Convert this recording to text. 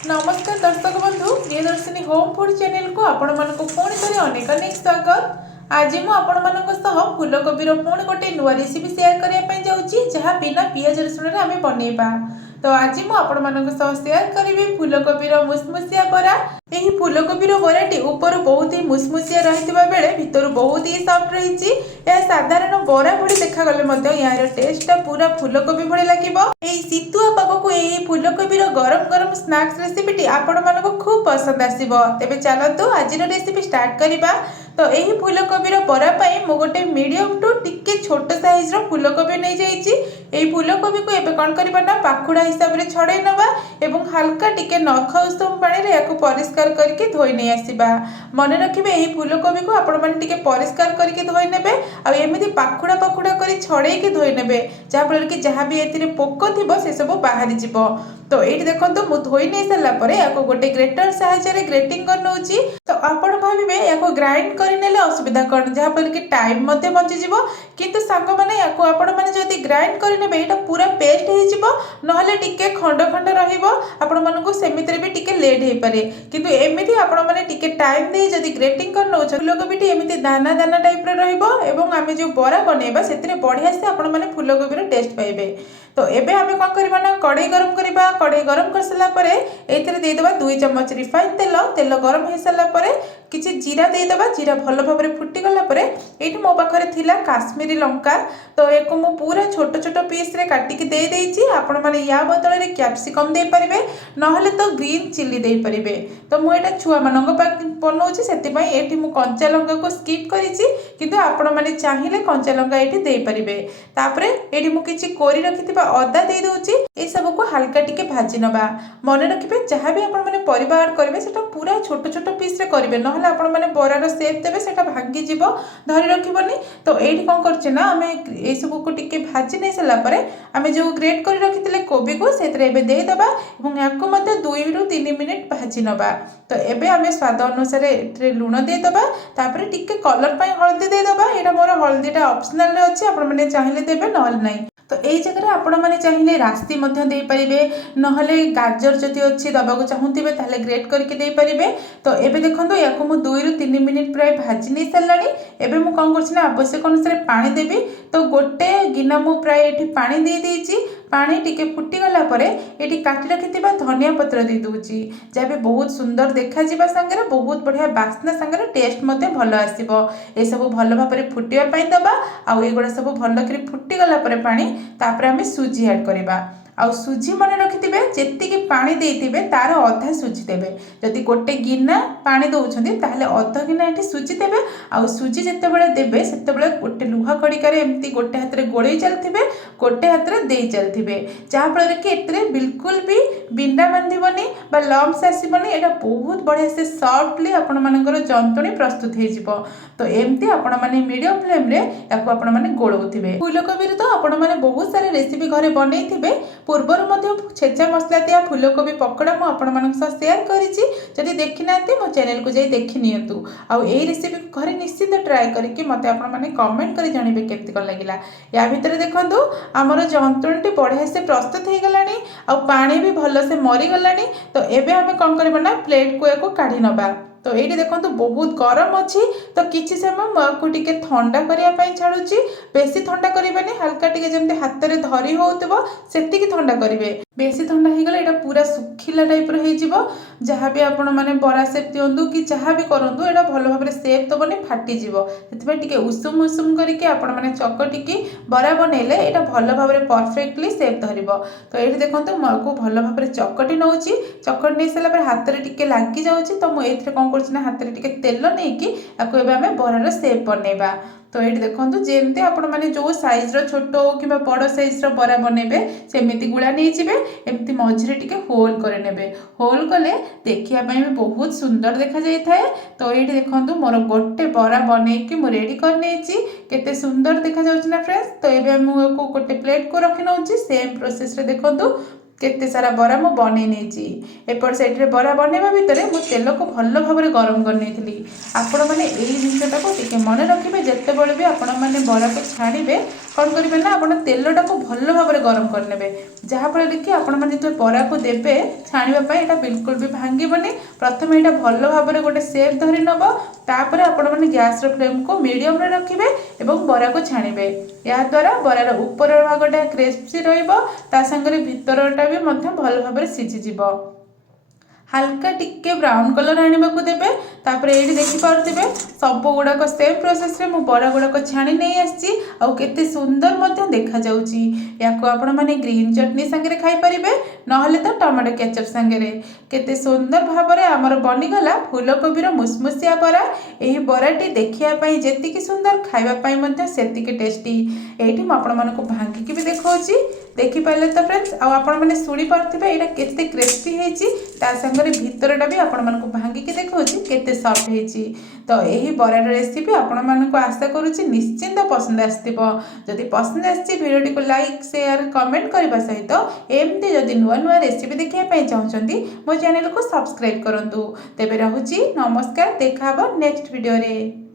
नमस्कार दर्शक बंधु प्रियदर्शिनी होम फूड चैनल को आपण मानक पुणी थे अनेक अनेक स्वागत। आज मुझे आपण मान फूलकोबी पुणी गोटे नुआ रेसिपी सेयार करने जाऊँगी जहाँ बिना पियाज रसुण आम बनइबा। तो आज मुझे सेयार करी फूलकोबी मुसमुसिया बरा। यही फूलकोबी बराटी ऊपर बहुत ही मुसमुसिया रही बेले भितर बहुत ही सॉफ्ट रही। साधारण बरा भली देखा यार टेस्ट पूरा फूलकोबी भली लगे। शीतुआ पाग को यही फूलकोबी गरम गरम स्नैक्स रेसिपी आपण मानक खूब पसंद आसब। तेबे चलतु आज रेसिपी स्टार्ट करवा। तो यही फूलकोबी बरा मु गोटे मीडियम टू टिके छोट साइज फूलकोबी नहीं जाइए। फूलकोबी को एबे कौन करबा ना पाखुड़ा हिसाब से छड़े नवा एवं हल्का टिके नख उषुम पानी रे याकू परिष्कार करके धोई नहीं आसीबा। मन रखिबे यही फूलकोबी को आपण माने टिके परिष्कार करके धोई नेबे आ एमिति पाखुड़ा पाखुड़ा करी छड़े के धोई नेबे जहाँ फल कि जहाँ भी एथिरे पोक थिबो से सब बाहरी जिवो। तो ये देखो मु धोई नहीं सारा पर याको गोटे ग्रेटर साहाय्य ग्रेटिंग कर नउची। तो आपण भाबिबे याको ग्राइंड करि नेले असुविधा कोन जहाँ फल कि टाइम मध्ये बंची जिवो। किंतु सांग माने याको आपण माने जदी ग्राइंड करि नेबे एटा पूरा पेस्ट हे जिवो नहले टिके खंड खंड रहिबो आपण मानकु सेमितरे भी टिके लेट हे पारे। किंतु एमिति आपण माने टिके टाइम दे जदी ग्रेटिंग कर नउछ फूलकोबी एमिति दाना दाना टाइप रे रहिबो एवं आमे जो बरा बनेबा सेतिरे बढ़िया से आपण माने फूलकोबी रो टेस्ट पाइबे। तो एबे आमे कोन करबा ना कढ़ाई गरम करबा। कढ़ाई गरम कर सला परे एथिरे दे देबा 2 चम्मच रिफाइन तेल। तेल गरम हे सला परे किछि जीरा दे देबा। जीरा भलो भाबरे फुटी गला परे एठी मो पाखरे थिला काश्मीरी लंका। तो एको मो पूरा छोट छोट पीस रे काटी के दे देइछि। आपण माने या बदल रे कैप्सिकम दे परिबे नहले तो ग्रीन चिल्ली दे परिबे। तो मु एटा छुआ मानंग बनौछि सेति पई एठी मु कंचा लंका को स्किप करिछि किंतु आपण माने चाहिले कंचा लंका एठी दे परिबे। तापरे एठी मु किछि कोरी रखिथिबा अदा दे दोछि। ए सब को हल्का टिके भाजी नबा। मन रखिबे जहाँ भी आपण माने परिबा ऐड करिवे सेटा पूरा छोट छोट पीस रे करिवे नहले आपण माने बरार शेप देबे सेटा भांगी जिवो धरि रखिबोनी। तो एठी कोन करछि ना आमे ए सब को टिके भाजी नै सला परे आमे जो ग्रेट करि रखिथिले कोबी को सेतरे एबे दे दबा एवं याको मते 2 रु 3 मिनिट भाजी नबा। तो एबे आमे स्वाद अनुसार एतरे लूण दे दबा। तापरे टिके कलर पई हळदी दे दबा। एटा मोर हळदीटा ऑप्शनल रे अछि आपण माने चाहिले देबे नहले नै। तो यही जगह आपण मैंने चाहिए राशि दे पारे नहले गाजर जदि अच्छी दबाक चाहूबे ताहले ग्रेट करके दे पारे। तो एबे देखो या 2 रु 3 मिनिट प्राय भाजी नहीं सारे। एबे मु कौन करछि ना आवश्यक अनुसार पानी देबी। तो गोटे गिना मु प्राय एठी पानी दे देइछि। पानी टिके फुटी गला परे एठी काटी रखिथिबा धनिया पत्र दे दोछि जहाँ भी बहुत सुंदर देखा जिबा संगे बहुत बढ़िया बास्ना संगे टेस्ट मते भलो आसीबो। ए सब भलो भाबरे फुटिबा पई दबा आ एगुडा सब भलो करी फुटी गला परे पानी तापर आमे सुजी ऐड करिबा। आउ सुजी मन रखिथिबे जेतिकी पानी देइथिबे तार अधा सुजी देबे। जदि गोटे गिना पानी दउछन्ती ताहले अधा गिना एठी सुजी देबे। आउ सुजी जेतेबेले देबे सेतेबेले गोटे लुहा कड़िकारे एमती गोटे हाथ रे गोळेई चलथिबे गोटे हाथ रे देई चलथिबे जहाँ फल कि एतरे बिल्कुल भी बिंडा बांधिबनी बा लम्स आसीबनी। एटा बहुत बढ़िया से सॉफ्टली आपण मानकर जंतुणी प्रस्तुत हे जिवो। तो एमती आपण माने मीडियम फ्लेम रे याको आपण माने गोळौथिबे। फूलकोबी रे तो आपण माने बहुत सारे रेसिपी घरे बनैथिबे। पूर्वर मध्य छेचा मसला दिया फूलकोबी पकोड़ा मु आपण मानक साथ शेयर करिछि। जदि देखि नांती मो चैनल को जाई देखि नियंतु। आउ एई रेसिपी घरे निश्चित ट्राई करके मते आपण माने कमेंट करि जानिबे केमति कोन लागिला। या भितरे देखंतु हमर जंतुणटी बढ़िया से प्रस्तुत हे गलानी आ पानी भी भलो से मरी गलानी। तो एबे हमें कोन करबा ना प्लेट को एको काढी नबा। तो ये देखो बहुत गरम अच्छी। तो किसी समय मुझे टे ठंडा करने छाड़ुची। बेसी ठंडा करें हल्का टे जमी हाथ में धरी होगा से ठंडा करेंगे। बेसी ठंडा हो गला ये पूरा सुखिला टाइप हो जहाँ भी आपण मैंने बरा सेप दिंतु कि जहाँ भी करूँ यहाँ भल भाव में सेप दबनी फाटीज से उषुम उषुम करके आपण मैंने चकटिकी बरा बनइले यहाँ भल भाव में परफेक्टली सेप धर। तो ये देखो मुझे भल भाव में चकटी नौची। चकटी नहीं सारा हाथ में टिके लगी जाऊँगी। तो मुझे कौन कर हाथ में टिके तेल नहीं आम बरार सेप बनइबा। तो ये देखो जमती आपण मैंने जो साइज छोट हो कि बड़ साइज बरा बनइबे सेमती गुड़ा नहीं जाए एमती मझे टिके होल करे। होल कले देखिया भी बहुत सुंदर देखा जाए थाए। तो ये देखो मोर गोटे बरा बनईकी मु रेडी कर केते सुंदर देखा जाउछि ना फ्रेंड्स। तो ये मुझे गोटे प्लेट को रखी नौची सेम प्रोसेस रे देखो केते सारा बरा मु बनै नेछि एपट साइड रे बरा बनैबा भितरे मु तेल को भल भाव में गरम कर नेथिली। आपण माने एई जिनसटा को टिके मन रखिबे जेते बेले भी आपण माने बरा को छाणिबे कौन करिवे ना आपण तेलटा को भल भाव में गरम कर नेबे जहाँ फल कि आपण माने जो बरा को देबे छाणिबा पई एटा बिल्कुल भी भांगीबनी। प्रथम एटा भल भाव में गोटे सेप धरि नब तापर आपण माने गैस रो फ्लेम को मीडियम रे रखिबे एवं बरा को छाणिबे। या द्वारा बरार ऊपर भागटा क्रिस्पी रहिबो ता संगे भितरटा भी मध्य भल भाव में सिझी जिवो। हल्का टिके ब्राउन कलर आने को देबे। तापर ये देखिपे सब गुड़ाक सेम प्रोसेस रे मु बरा गुड़ाक छाणी नहीं आसी आउ केते सुंदर मध्य देखा जाउची। याको आपण माने ग्रीन चटनी संगे खाई परिबे नहले तो टमाटो केचप संगे केते सुंदर भाव में आमर बनीगला फूलकोबी मुसमुसिया बरा। यही बराटी देखिया पई जेतिकी सुंदर खाइबा पई मध्य सेतिकी टेस्टी। एठी म आपण मानको भांगिकी भी देखौची देखि पाइले तो फ्रेंड्स आ आपण माने सुनी पारथिबे एटा केते क्रिस्पी हेची ता संगे भितरटा भी आपण मानको भांगिकी देखौची केते सॉफ्ट हेची। तो यही बरार रेसिपी आपण मानको आशा करूची निश्चिंत पसंद आस्तिबो। जदि पसंद आछि वीडियोटी को लाइक शेयर कमेंट करबा सहित एमती जदि नुआ नुआ रेसिपी देखिया पई चाहउछंती मो चैनल को सब्सक्राइब करंतु। तेबे रहूची नमस्कार देखा नेक्स्ट वीडियो रे।